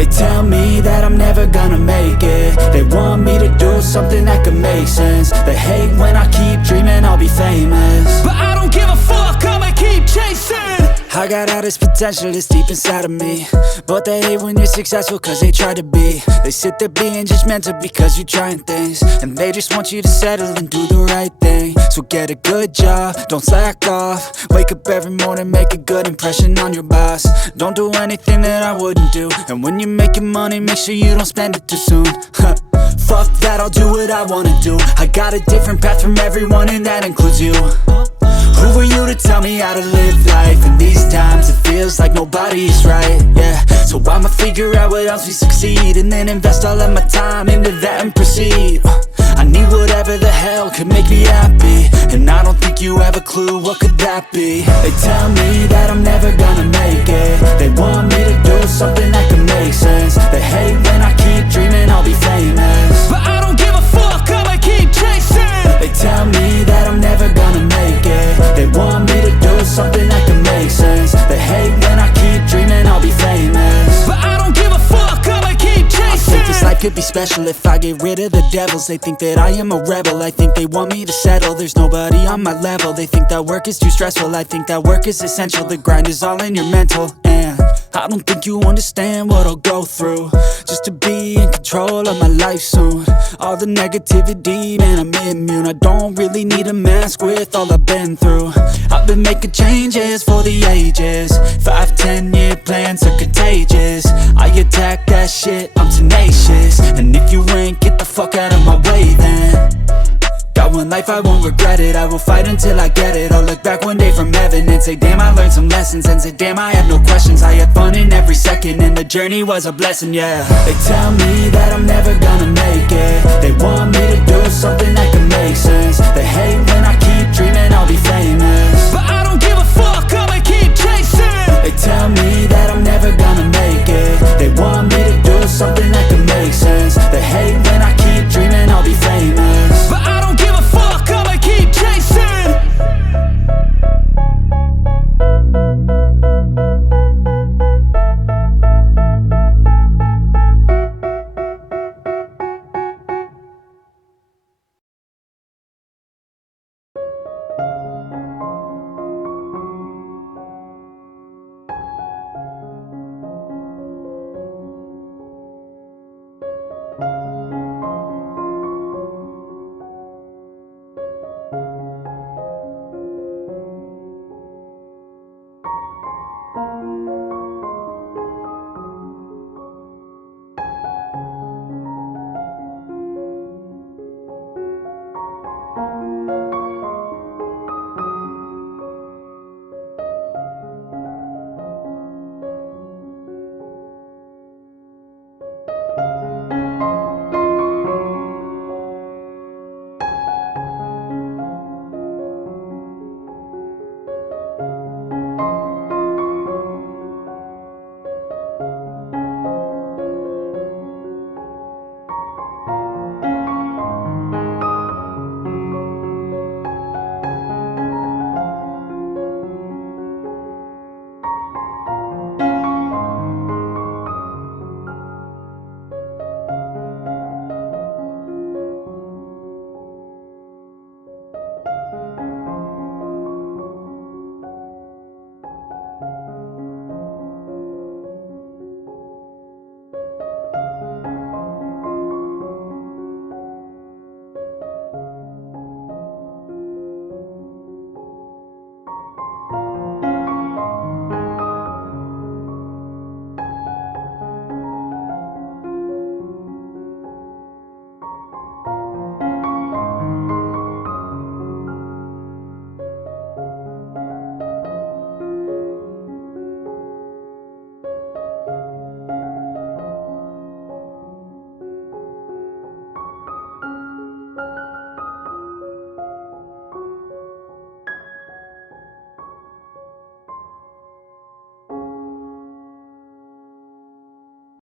They tell me that I'm never gonna make it. They want me to do something that could make sense. They hate when I keep dreaming I'll be famous, but I don't give a fuck, I'ma keep chasing. I got all this potential that's deep inside of me, but they hate when you're successful cause they try to be. They sit there being judgmental because you're trying things, and they just want you to settle and do the right thing. So get a good job, don't slack off. Wake up every morning, make a good impression on your boss. Don't do anything that I wouldn't do, and when you're making money, make sure you don't spend it too soon. Fuck that, I'll do what I wanna do. I got a different path from everyone, and that includes you. Who are you to tell me how to live life? In these times it feels like nobody is right, yeah. So I'ma figure out what else we succeed, and then invest all of my time into that and proceed. I need whatever the hell could make me happy, and I don't think you have a clue what could that be. They tell me that I'm never gonna make it. They want me to do something that can make sense. They hate when I keep dreaming I'll be famous, but I don't give a fuck, I'ma keep chasing. They tell me that I'm never gonna make it. They want me to do something that can make sense. They hate when I keep dreaming I'll be famous, but I don't give a fuck, I'ma keep chasing. I think this life could be special if I get rid of the devils. They think that I am a rebel, I think they want me to settle. There's nobody on my level, they think that work is too stressful. I think that work is essential, the grind is all in your mental. And I don't think you understand what I'll go through just to be in control of my life soon. All the negativity, man, I'm immune. I don't really need a mask with all I've been through. I've been making changes for the ages. 5-10 year plans are contagious. I attack that shit, I'm tenacious. And if you ain't, get the fuck out of my way then. Got one life, I won't regret it. I will fight until I get it. I'll look back one day from heaven and say damn, I learned some lessons. And say damn, I have no questions. I had fun in every second, and the journey was a blessing, yeah. They tell me that I'm never gonna make it. They want me to do something that can make sense. They hate when I keep dreaming I'll be famous,